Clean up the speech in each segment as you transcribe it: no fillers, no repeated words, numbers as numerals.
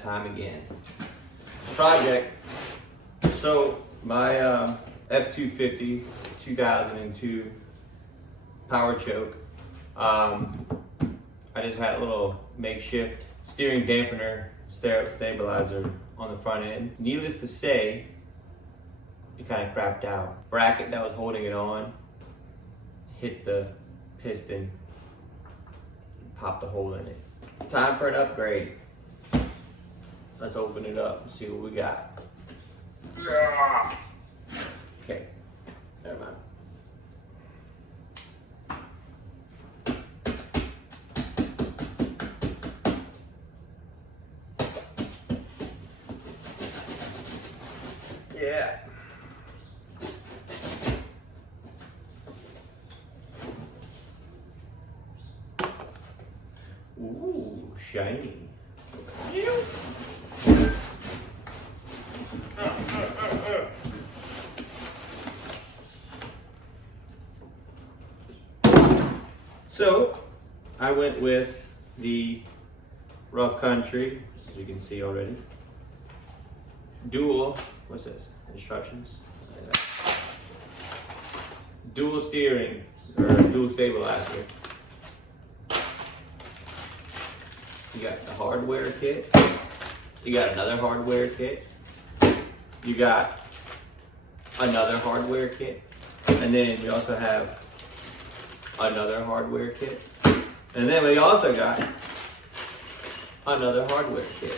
that time again. Project. So my F250 2002 power choke. I just had a little makeshift steering dampener stabilizer on the front end. Needless to say, it kind of crapped out. Bracket that was holding it on hit the piston, popped a hole in it. Time for an upgrade. Let's open it up and see what we got. Okay, never mind. Yeah. Ooh, shiny. So I went with the Rough Country, as you can see already. Dual, what's this? Instructions. Dual steering, or dual stabilizer. You got the hardware kit. You got another hardware kit. You got another hardware kit. And then you also have another hardware kit. And then we also got another hardware kit.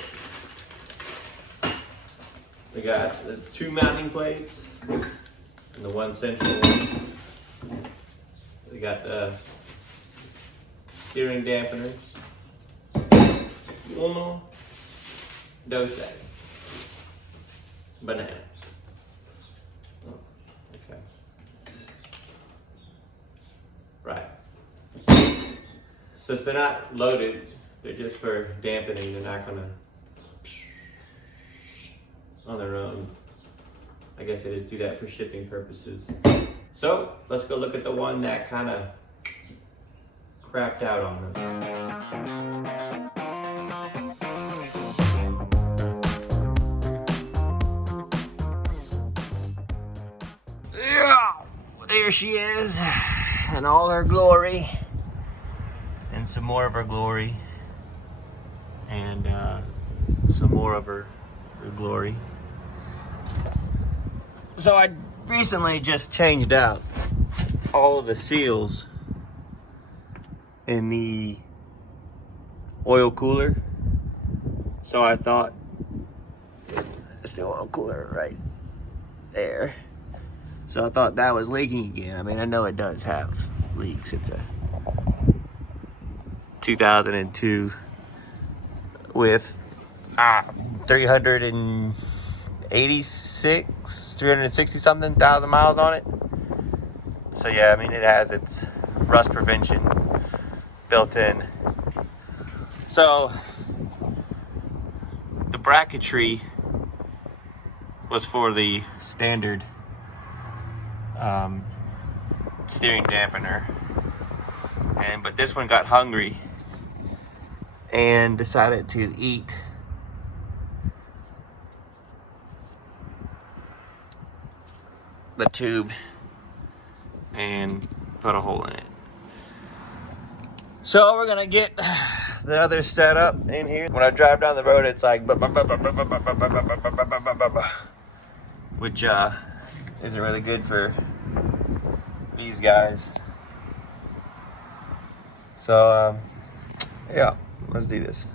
We got the 2 mounting plates and the 1 central one. We got the steering dampeners. Uno, dos, banana. Oh, okay. Right. Since they're not loaded, they're just for dampening. They're not gonna on their own. I guess they just do that for shipping purposes. So let's go look at the one that kind of crapped out on us. Yeah, there she is, in all her glory, and some more of her glory, and some more of her glory. So I recently just changed out all of the seals in the oil cooler. So I thought, it's the oil cooler right there. So I thought that was leaking again. I mean, I know it does have leaks. It's a 2002 with 360 something thousand miles on it. So yeah, I mean, it has its rust prevention built in. So the bracketry was for the standard steering dampener, but this one got hungry and decided to eat the tube and put a hole in it. So we're gonna get the other setup in here. When I drive down the road, it's like which isn't really good for these guys. So yeah, let's do this.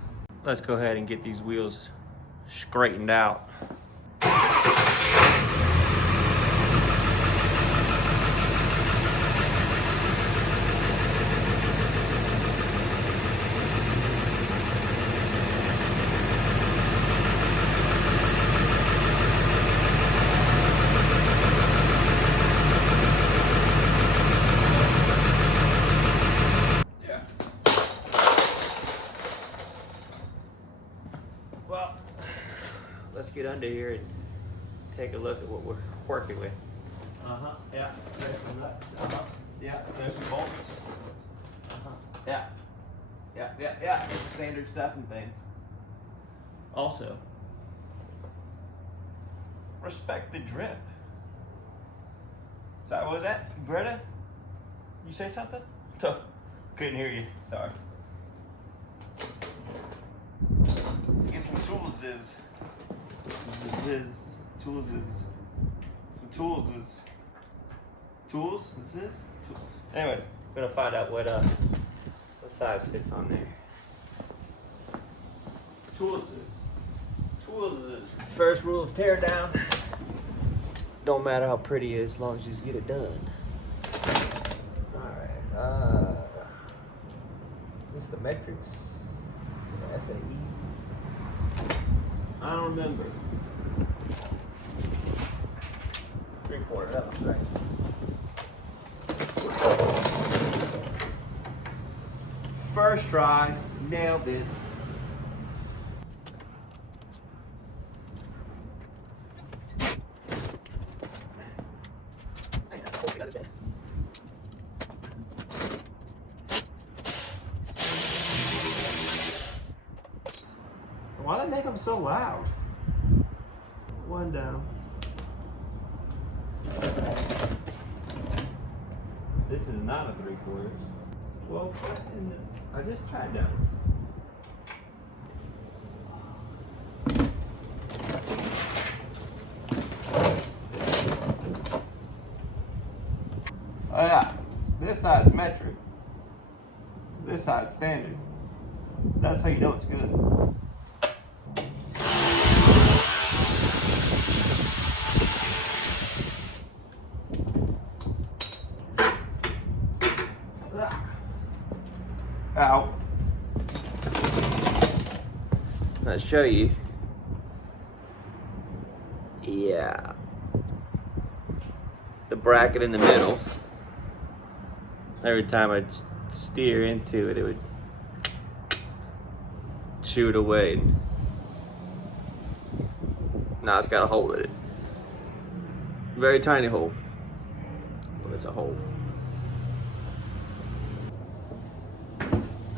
Let's go ahead and get these wheels straightened out. Well, let's get under here and take a look at what we're working with. Yeah, there's some nuts. Yeah, there's some bolts. Yeah. It's standard stuff and things. Also, respect the drip. Sorry, what was that? Greta? You say something? Couldn't hear you. Sorry. Let's get some tools. Tools? Is this? Tools. Anyways, we're gonna find out what size fits on there. Tools. First rule of tear down. Don't matter how pretty it is, as long as you just get it done. Alright, is this the metrics? The SAEs? I don't remember. 3/4, that was right. First try, nailed it. Why did they make them so loud? One down. This is not a 3/4. Well, I just tried that. Oh yeah, this side's metric. This side's standard. That's how you know it's good. Ow. I'll show you. Yeah. The bracket in the middle. Every time I'd steer into it, it would shoot away. Now it's got a hole in it. Very tiny hole, but it's a hole.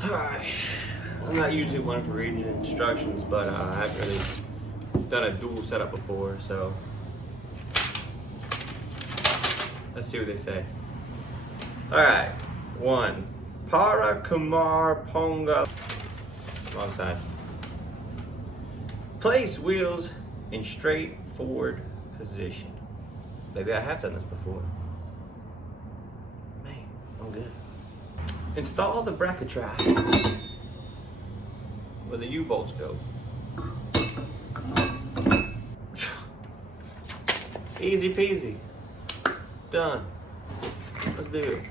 Alright, I'm not usually one for reading instructions, but I haven't really done a dual setup before, so let's see what they say. Alright, 1. Para Kumar Ponga. Wrong side. Place wheels in straight forward position. Maybe I have done this before. Man, I'm good. Install the bracket track where the U-bolts go. Easy peasy. Done. Let's do it.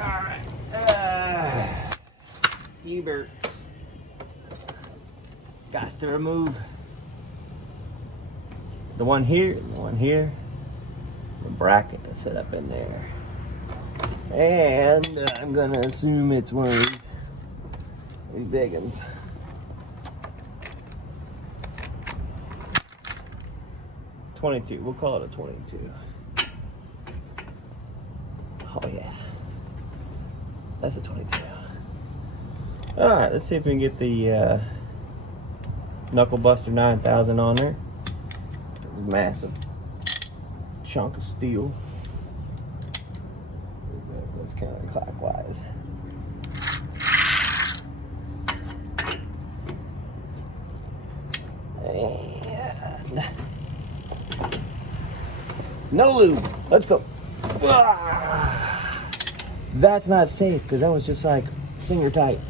Alright. U-bolts. Got to remove the one here and the one here. The bracket to set up in there. And I'm gonna assume it's one of these big ones. .22, we'll call it a 22. Oh yeah, that's a 22. All right, let's see if we can get the Knuckle Buster 9000 on there. Massive chunk of steel. It's counterclockwise. And no lube. Let's go. That's not safe because that was just like finger tight.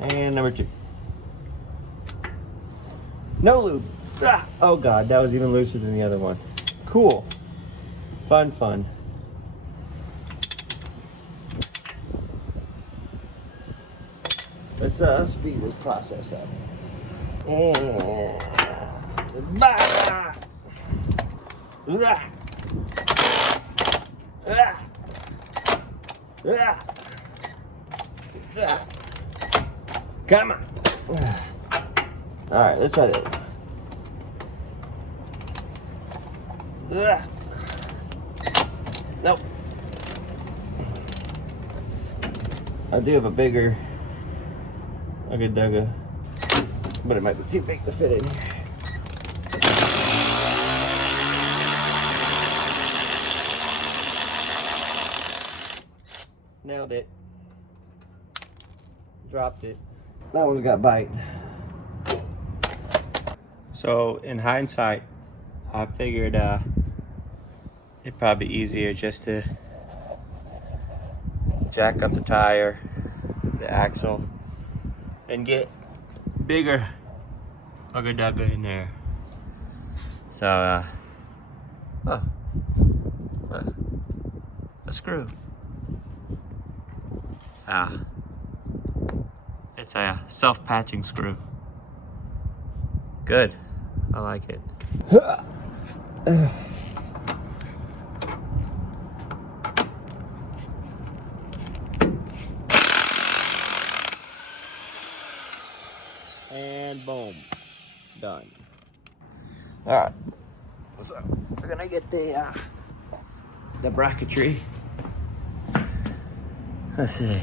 And number 2. No lube. Oh God, that was even looser than the other one. Cool. Fun. Let's speed this process up. And come on. All right, let's try that. Ugh. Nope. I do have a bigger Ugga, but it might be too big to fit in here. Nailed it. Dropped it. That one's got bite. So in hindsight, I figured it'd probably be easier just to jack up the tire, the axle, and get bigger Ugga in there. So, a screw. It's a self-patching screw. Good, I like it. And boom, done. All right, so we're gonna get the bracketry. Let's see.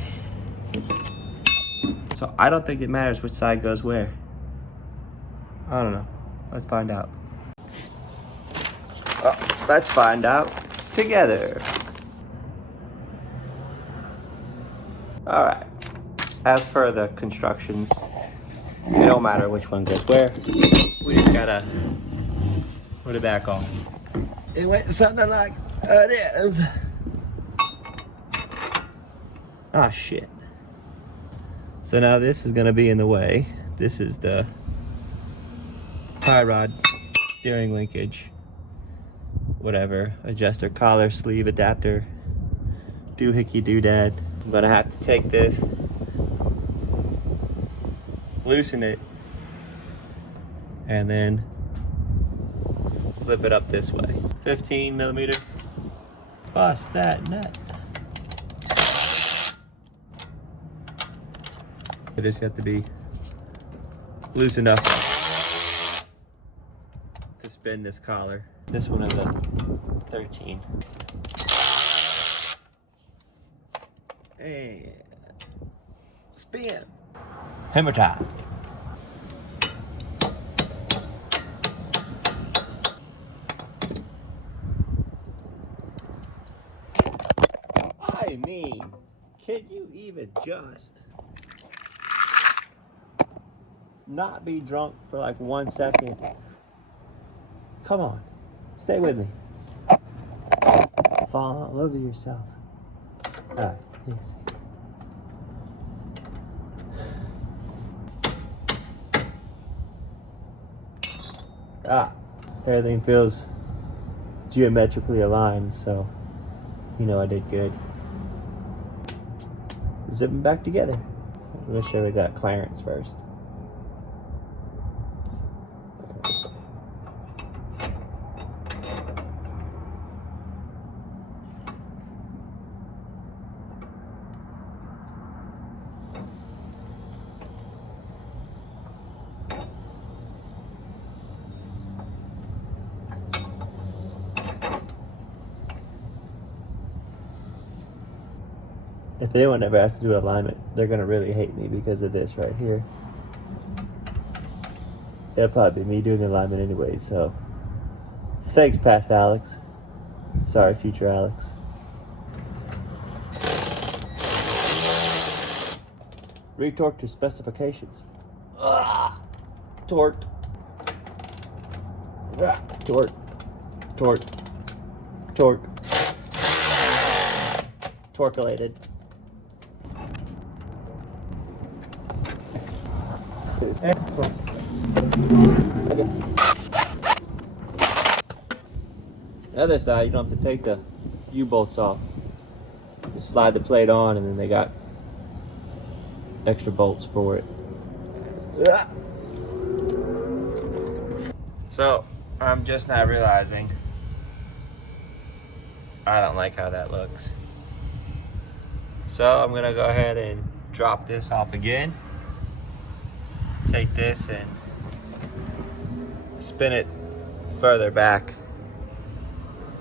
So I don't think it matters which side goes where. I don't know. Let's find out. Oh, let's find out together. All right. As per the constructions, it don't matter which one goes where. We just gotta put it back on. It went something like this. Ah, shit. So now this is gonna be in the way. This is the tie rod, steering linkage, whatever, adjuster, collar, sleeve, adapter, doohickey doodad. I'm gonna have to take this, loosen it, and then flip it up this way. 15 millimeter. Bust that nut. It just have to be loose enough to spin this collar. This one is a 13. And spin. Hammer time. I mean, can you even just not be drunk for like 1 second? Come on, stay with me. Fall all over yourself. All right, please. Everything feels geometrically aligned, so you know I did good. Zip them back together. Make sure we got clearance first. If anyone ever has to do alignment, they're gonna really hate me because of this right here. It'll probably be me doing the alignment anyway, so thanks, past Alex. Sorry, future Alex. Retorque to specifications. Torqued. Torque. Torque. Torque. Torculated. Okay. The other side, you don't have to take the U-bolts off. Just slide the plate on, and then they got extra bolts for it. So, I'm just now realizing I don't like how that looks. So, I'm gonna go ahead and drop this off again. Take this and spin it further back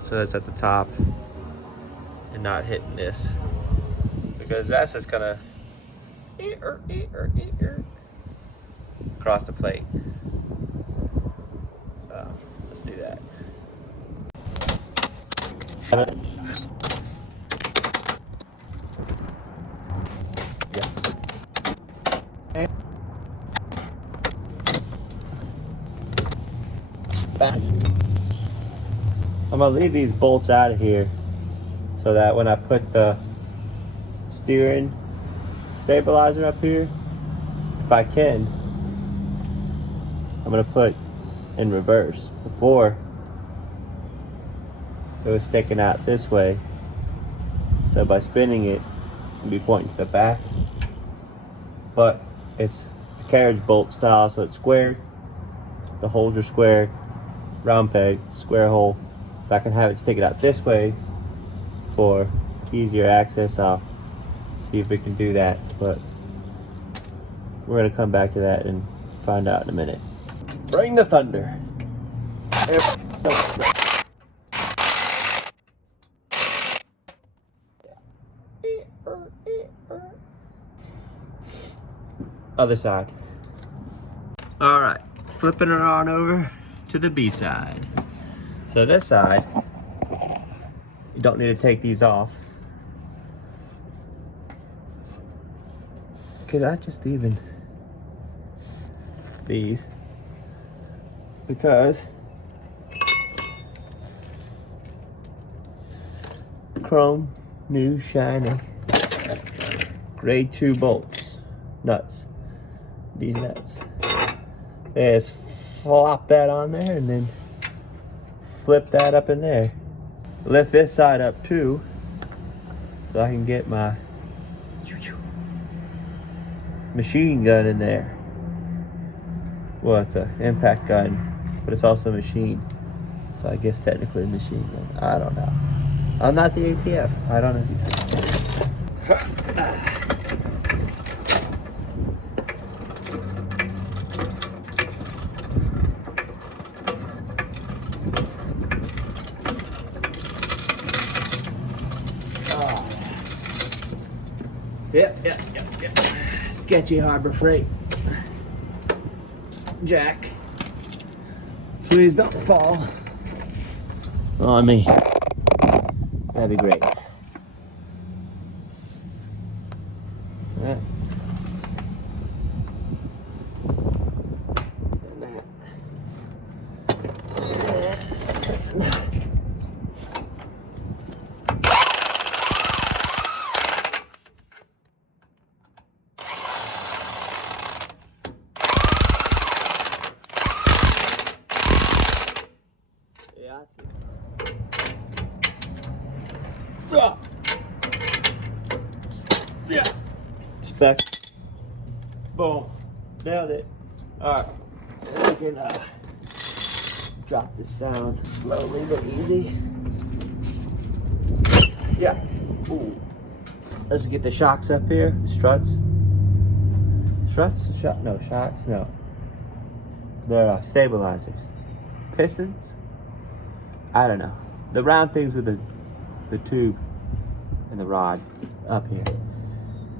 so that's at the top and not hitting this, because that's just gonna across the plate. Let's do that. I'm gonna leave these bolts out of here so that when I put the steering stabilizer up here, if I can, I'm gonna put in reverse. Before, it was sticking out this way, so by spinning it, it'd be pointing to the back. But it's a carriage bolt style, so it's squared. The holes are squared, round peg, square hole. If I can have it sticking out this way for easier access, I'll see if we can do that. But we're gonna come back to that and find out in a minute. Bring the thunder. Other side. All right, flipping it on over to the B side. So this side, you don't need to take these off. Could I just even these? Because chrome, new, shiny, grade 2 bolts, nuts. These nuts. Just flop that on there and then flip that up in there. Lift this side up too, so I can get my machine gun in there. Well, it's an impact gun, but it's also a machine. So I guess technically a machine gun. I don't know. I'm not the ATF. I don't know these things. Yep. Sketchy Harbor Freight. Jack, please don't fall on me. That'd be great. All right. Yeah. Spec. Boom. Nailed it. Alright. We can drop this down slowly but easy. Yeah. Ooh. Let's get the shocks up here. The struts. No, shocks? No. They're stabilizers. Pistons? I don't know. The round things with the tube and the rod up here.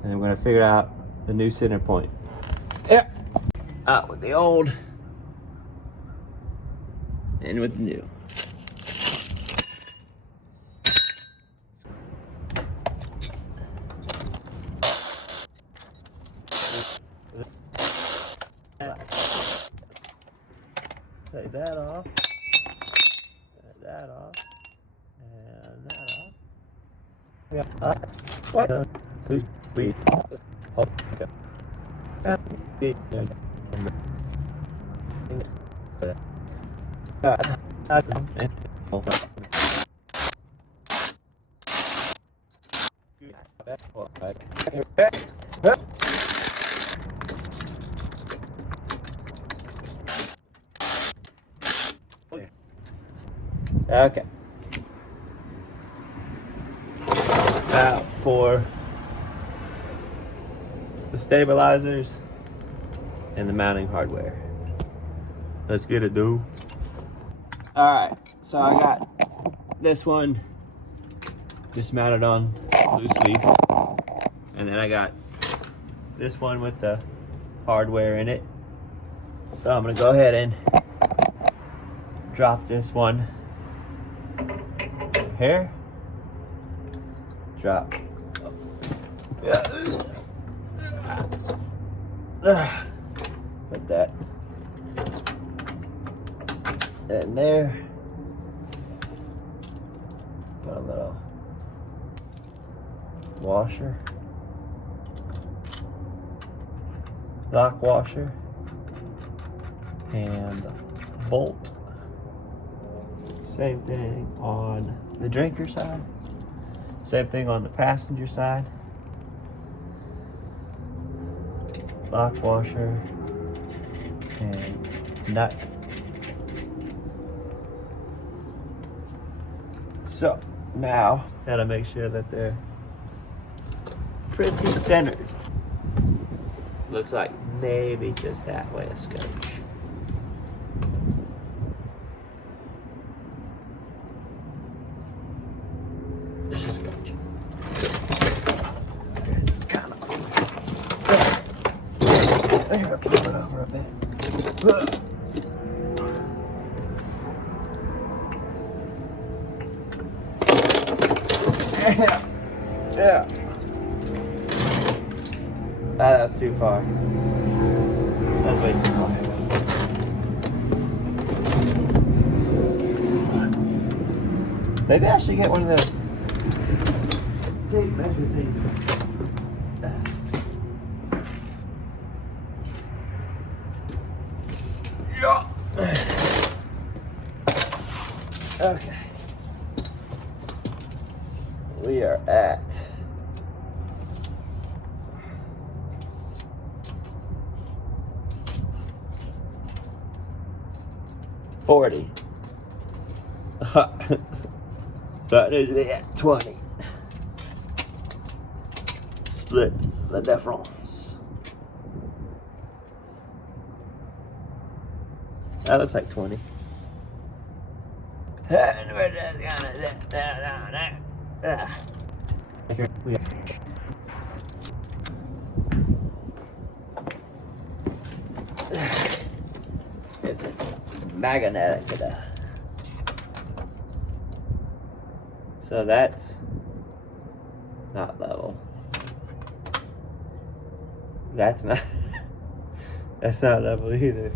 And then we're gonna figure out the new center point. Yeah. Out with the old, in with the new. Take that off. Take that off. And that off. Yeah. What? Please. Okay. Okay. Now for the stabilizers and the mounting hardware. Let's get it, dude. All right, so I got got this one just mounted on loose leaf. And then I got this one with the hardware in it. So I'm gonna go ahead and drop this one here. Drop. Yeah. Put that in there. Put a little washer, lock washer, and bolt. Same thing on the drinker side. Same thing on the passenger side. Lock washer and nut. So now, gotta make sure that they're pretty centered. Looks like maybe just that way a scotch. It's just scotch. Okay, just kind of. Here, pull it over a bit. Yeah. Ah, that was too far. That's way too far. Maybe I should get one of those tape measure things. Yeah. Okay. We are at 40. That needs to be at 20. Split the difference. That looks like 20. And we're just gonna sit down there. Here we are. It's magnetic. So that's not level. That's not that's not level either.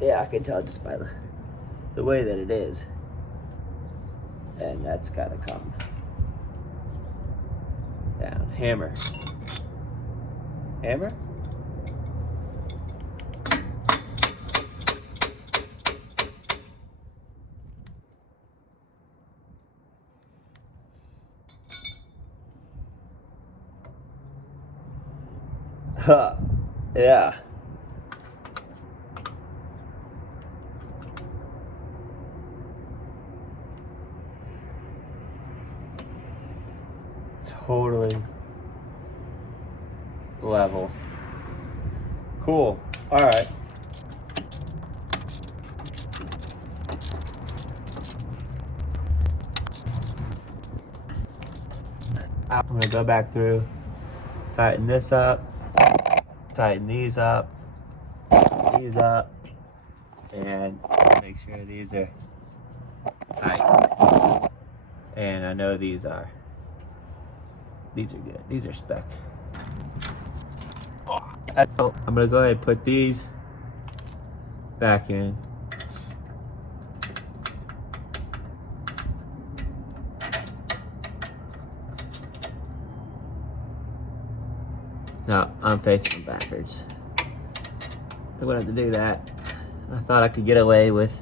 Yeah, I can tell just by the way that it is. And that's gotta come down. Hammer. Hammer? Huh. Yeah. Totally level. Cool. All right. I'm gonna go back through, tighten this up, tighten these up, and make sure these are tight. And I know these are good. These are spec. I'm gonna go ahead and put these back in. No, I'm facing them backwards. I'm gonna have to do that. I thought I could get away with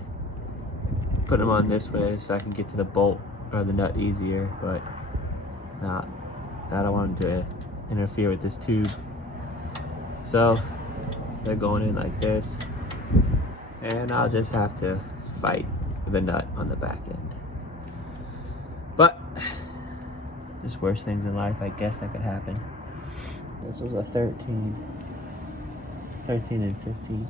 putting them on this way so I can get to the bolt or the nut easier, but not. I don't want to interfere with this tube. So they're going in like this, and I'll just have to fight the nut on the back end. But there's worse things in life, I guess, that could happen. This was a 13 and 15.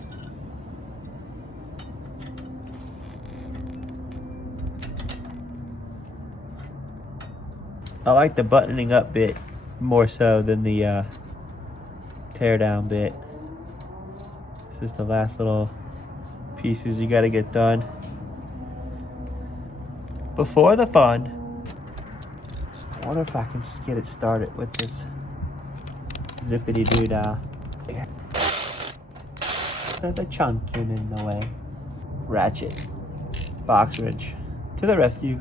I like the buttoning up bit more so than the tear down bit. This is the last little pieces you gotta get done before the fun. I wonder if I can just get it started with this zippity doo-dah. So the chunking in the way. Ratchet. Box wrench. To the rescue.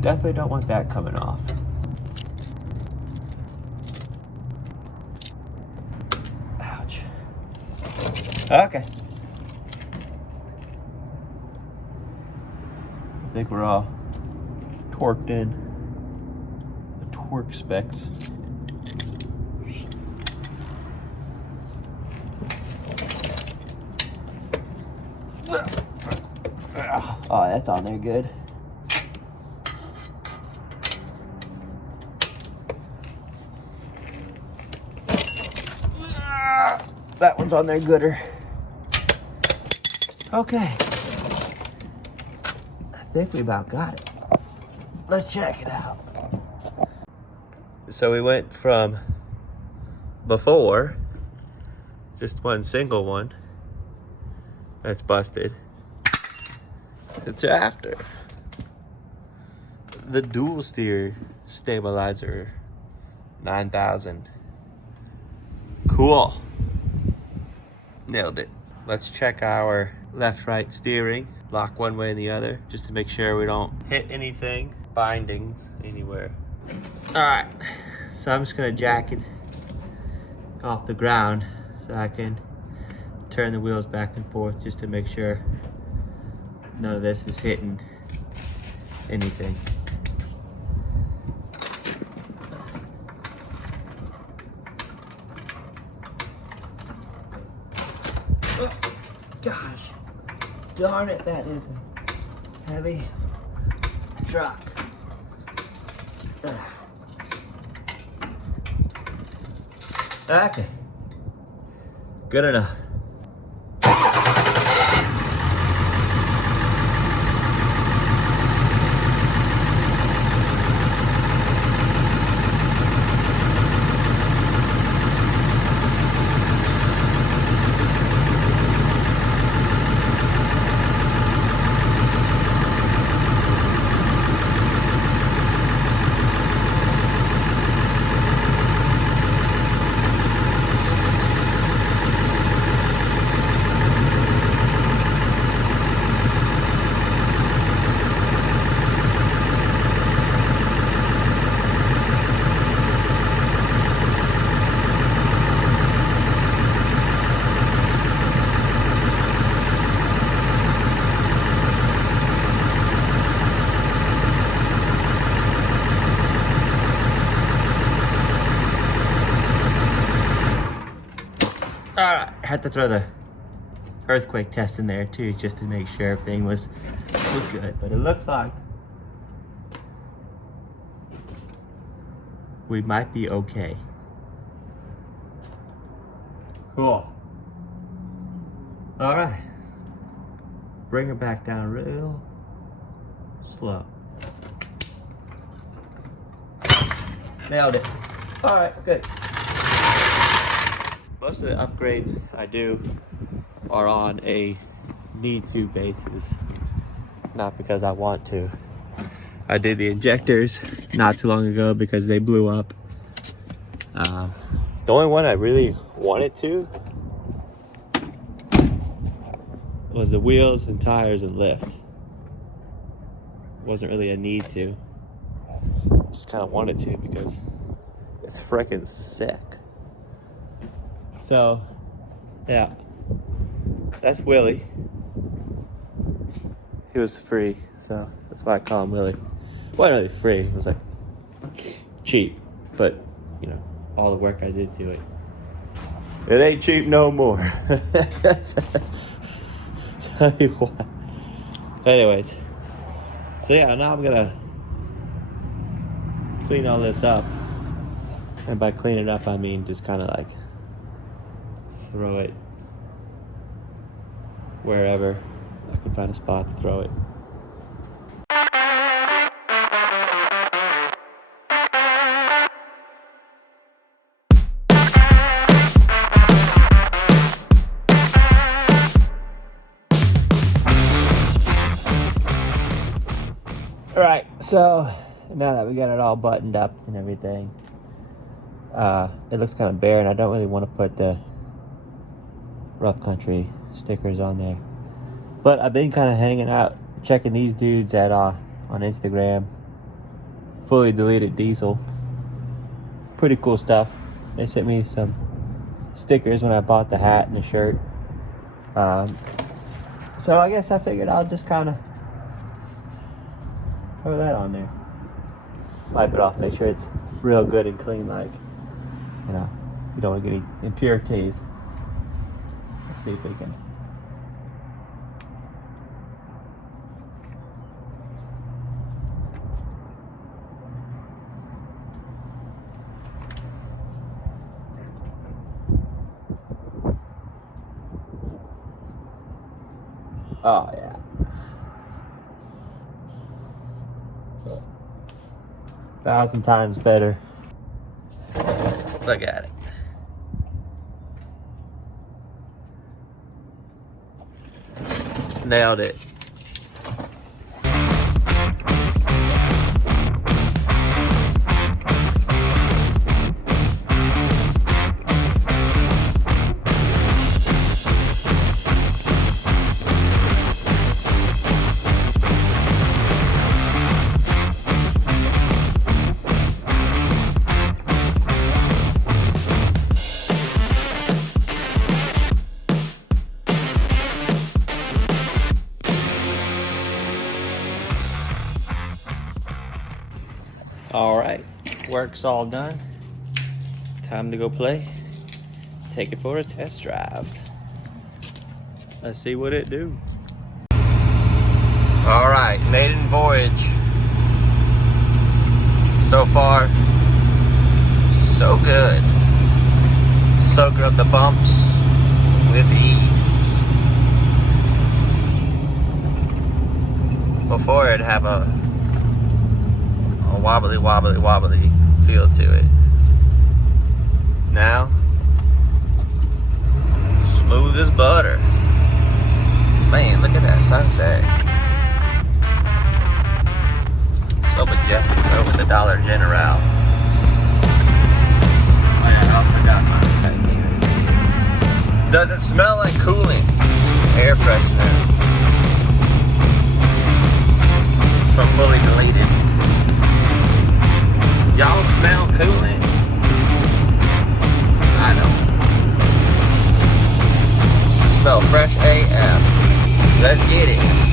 Definitely don't want that coming off. Ouch. Okay. I think we're all torqued in. The torque specs. Oh, that's on there good. That one's on there gooder. Okay. I think we about got it. Let's check it out. So we went from before, just one single one that's busted, to after. The dual steer stabilizer 9000. Cool. Nailed it. Let's check our left-right steering. Lock one way and the other, just to make sure we don't hit anything, bindings anywhere. All right, so I'm just gonna jack it off the ground so I can turn the wheels back and forth just to make sure none of this is hitting anything. Oh, gosh, darn it, that is a heavy truck. Okay, good enough. Alright, I had to throw the earthquake test in there too, just to make sure everything was good. But it looks like we might be okay. Cool. Alright. Bring her back down real slow. Nailed it. Alright, good. Most of the upgrades I do are on a need to basis, not because I want to. I did the injectors not too long ago because they blew up. The only one I really wanted to was the wheels and tires and lift. Wasn't really a need to. Just kind of wanted to because it's freaking sick. So, yeah, that's Willie. He was free, so that's why I call him Willie. Wasn't really free, it was like cheap, but you know, all the work I did to it. It ain't cheap no more. Tell you what. Anyways, so yeah, now I'm gonna clean all this up. And by clean it up, I mean just kind of like throw it wherever I can find a spot to throw it. Alright, so now that we got it all buttoned up and everything, it looks kind of bare, and I don't really want to put the rough country stickers on there. But I've been kind of hanging out, checking these dudes at on Instagram. Fully deleted diesel. Pretty cool stuff. They sent me some stickers when I bought the hat and the shirt. So I guess I figured I'll just kind of throw that on there. Wipe it off, make sure it's real good and clean, like, you know, you don't want to get any impurities. Let's see if we can. Oh yeah. 1,000 times better. Look at it. Nailed it. All right, work's all done. Time to go play. Take it for a test drive. Let's see what it do. All right, maiden voyage. So far, so good. Soaking up the bumps with ease. Before it'd have a wobbly feel to it. Now, smooth as butter. Man, look at that sunset. So majestic over the Dollar General. Man, I forgot my ideas. Doesn't smell like cooling. Air freshener. From fully deleted. Y'all smell coolant? I don't. Smell fresh AF. Let's get it.